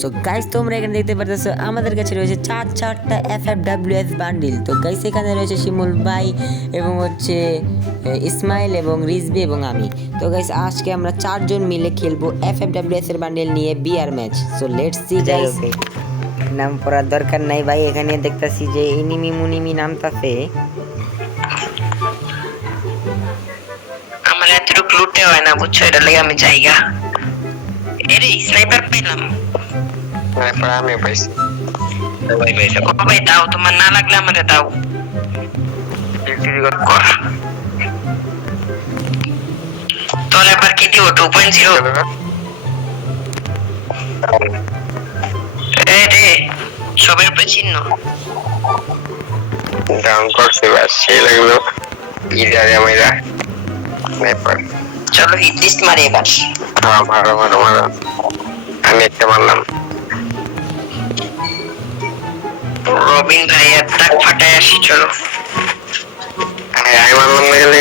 So guys তোমরা এখানে দেখতে পারতেছো আমাদের কাছে রয়েছে চারটা FFWS বান্ডিল। তো গাইস এখানে রয়েছে শিমুল ভাই এবং হচ্ছে ইসমাইল এবং রিজবি এবং আমি। তো গাইস আজকে আমরা 4 জন মিলে খেলবো FFWS এর বান্ডিল নিয়ে BR match. So let's see guys. নাম পড়ার দরকার নাই ভাই, এখানে দেখতাছি যে এনিমি মুনিমি নামতাছে। আমার এতটুকু লুটে হয় না বুঝছো, এটা লেগে আমি জায়গা এরে স্নাইপার পেলাম। স্নাইপার আমি পাইছি। ভাই ভাই ও ভাই দাও, তোমার না লাগলে আমারে দাও। কর তোর এবার কি দিও 2.0 এ রে সবের উপরে চিহ্ন ডাউন করছে বাস সেই লাগলো ইদারে আমারা স্নাইপার। চলো হিট লিস্ট মারি এবার। হ্যাঁ মারো মারো মারো, আমি একটা মারলাম। রবিন ভাই একটা ফাটায় আসি, চলো। আমি মারলাম না গেলে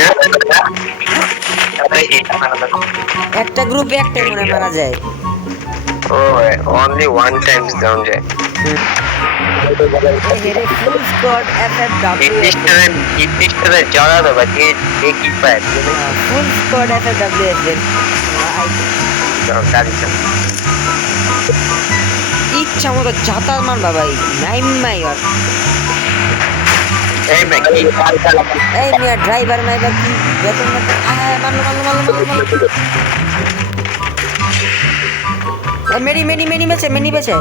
একটা গ্রুপে একটা মনে মারা যায়। ও only one times down যায়। হেরে ফুল স্কোয়াড FFWS ইপিস্টরে জড়া দাও বাকি কি পায় ফুল স্কোয়াড FFWS এর ইচ্ছা মতো জাতার মারবা ভাই, নাইম মাইয়ার। এই মিয়া ড্রাইভার মাইবার কি বেতন মারতে মারলো। মেনি বেছে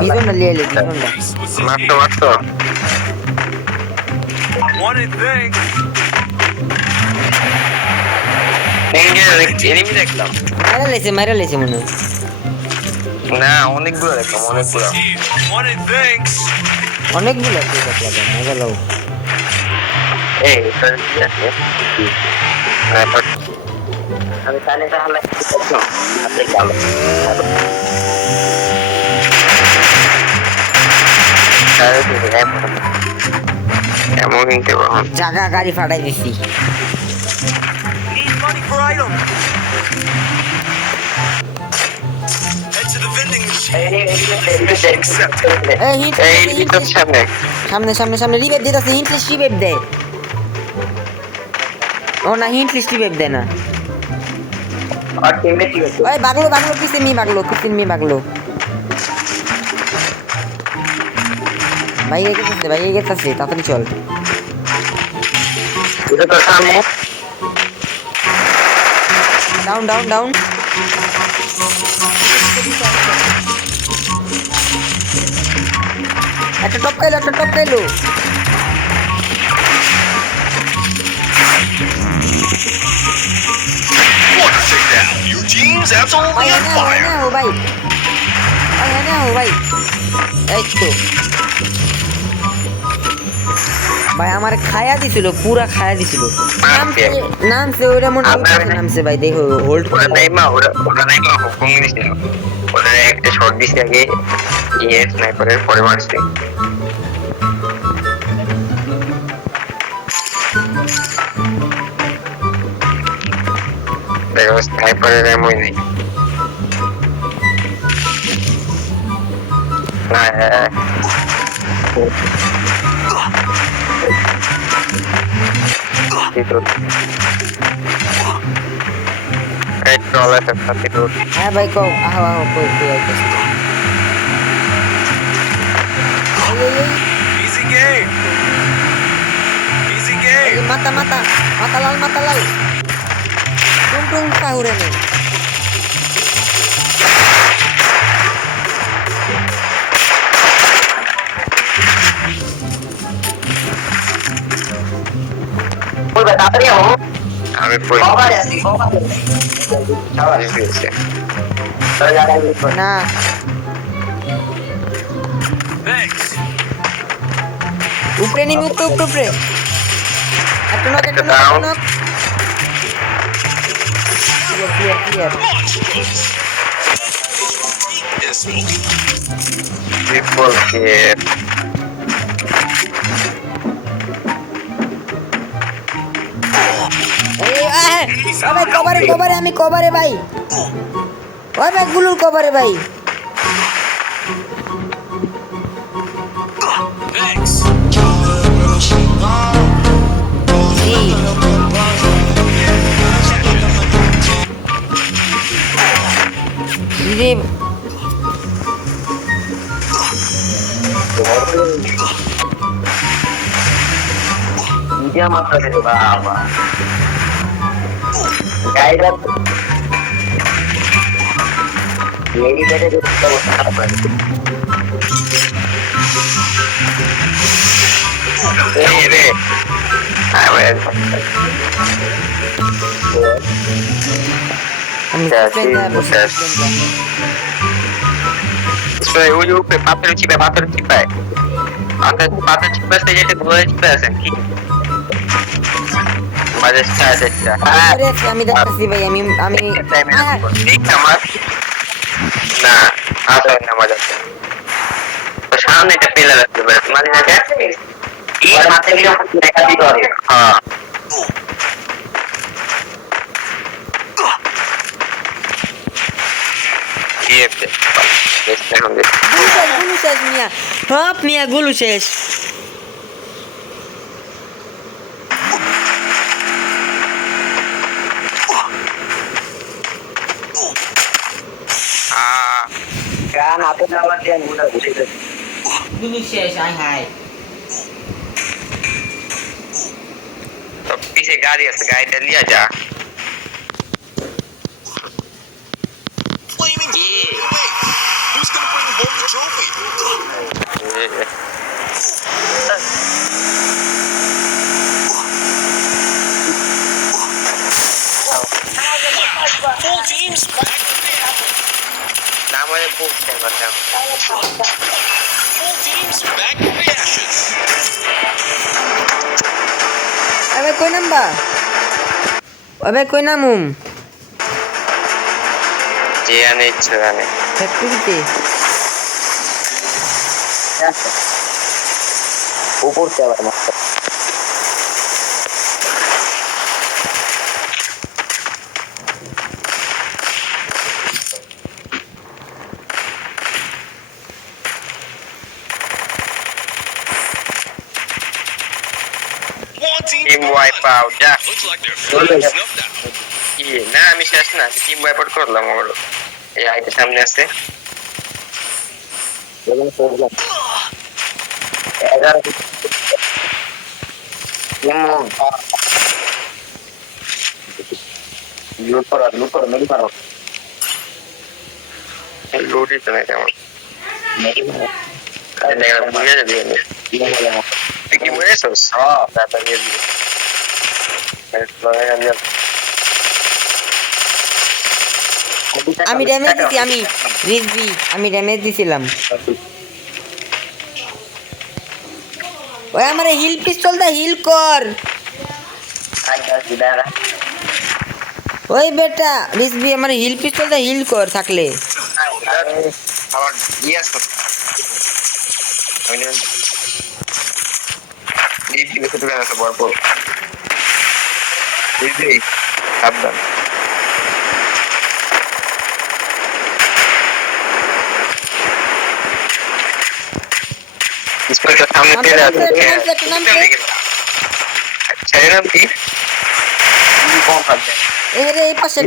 বিজনটা লিয়ে এলে বিজনটা মারতো এনিমি দেখলাম। মারা লেছে মনে হয়। না অনেকগুলো দেখলাম, অনেকগুলো দেখলাম মজা লাও। এই আমি তাহলে আপনি ভালো এমন কিনতে পারবেন জায়গা গাড়ি ফাটাই দিছি। সামনে রিভাইভ দিতেছে, হিন্ট লিস্ট রিভাইভ দেয়। ও না হিন্ট লিস্ট রিভাইভ দেয় না। ওই বাগলো কিসে মি বাগলো ভাই গেছে তাড়াতাড়ি চল। ডাউন একটা টপ খাইলো। Your team's absolutely on fire. ভাই এই তো ভাই আমার খায়া দিছিল, পুরা খায়া দিছিল। নামছে ওইটা মনে নামছে ভাই, দেখো হোল্ড করে ওরা হুকুম দিছিল, ওরা একটা শট দিছে আগে স্নাইপারের পরে মারছে। দেখো স্নাইপারের এমন নেই না। হ্যাঁ ভাই কও কই Easy game. মাথা লাল টুং কাউরে নেই। আমি না Thanks. উপরে নিবি, উপরে একটা knock down. Clear clear. Is smoking. Triple কিল এই ভাই কভারে কভারে আমি কভারে ভাই। ওই ভাই গুলুর কভারে ভাই। Thanks. এই রে ইন্ডিয়া মাত্রা রে বাবা গাইডা মেরি বেড়ে যেতে অবস্থা খারাপ হয় এই রে আরে আমি ওই উপরে পাথর চিপায় পাথর চিপাতে যেটা ঘুরে চিপে আছেন কি বাজে স্টার্ট আমি দেখতেছি ভাই আমি আমি আমার না আসলে না মজা তো সামনে একটা পিলার আছে মানে না এই হাতে নিয়ে দেখা দিতে হবে হ্যাঁ গুলু শেষ মিয়া হপ মিয়া গুলু শেষ গান হাতে নেওয়া দিয়ে মুড়া ঘুষিতে গুলু শেষ আয় হায় তো পিছে গাড়ি আছে গাড়িটা লিয়া যা Flaming away. Who's gonna bring home the trophy? Full teams back in the action. নাম হয়ে বুঝতে পারতাম Full teams back in the ashes. আবে কই নাম্বা আবে কই নামুম যে আনে ইচ্ছে জানে ফ্যাক্টরিতে উপর থেকে আবার master One team. Team wipe out যা Looks like they're feeling snuffed out. কি না আমি শেষ না টিম ওয়াইপ আউট করলাম ওগুলো এই আইতে সামনে আছে লোডই তো নাই তেমন বুঝে যাবি তুই কি বুঝেছিস হ্যাঁ তারপর নিয়ে দিবি আমি ড্যামেজ দিছি আমি রিজবি আমি ড্যামেজ দিছিলাম ওই আমারে হিল পিস্তল দা হিল কর ওই বেটা রিজবি আমারে হিল পিস্তল দা হিল কর থাকলে আমার ইয়ে আছে এই দিকে তো আছে ভরপুর এই সাবধান इसमें तो सामने तेरा अच्छा है ना ती कौन करते हैं এ রে এই পাশে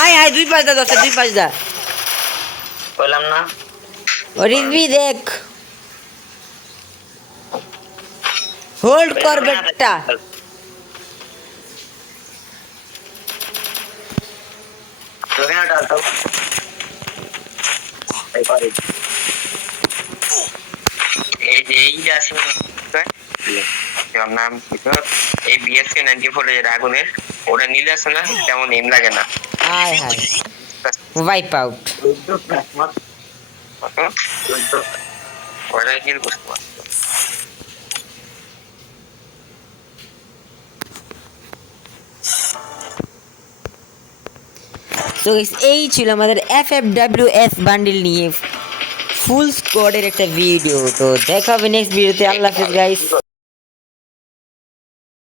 আয় আয় দুই পাঁচ দা দশে দুই পাঁচ দা বললাম না ও রিজবি দেখ হোল্ড কর বেটা তোকে ডাল তো এই পারে এই যে এই যে আসলে এর নাম কি তো এই বিএসসি 94 এর আগুনের ওটা নীল আছে না তেমন এম লাগে না আয় হায় ওয়াইপ আউট ওটা কিল করতে তো guys, এই ছিল আমাদের FFWS বান্ডিল নিয়ে ফুল স্কোয়াডের একটা ভিডিও। তো দেখা হবে নেক্সট ভিডিওতে। আল্লাহ হাফেজ গাইস।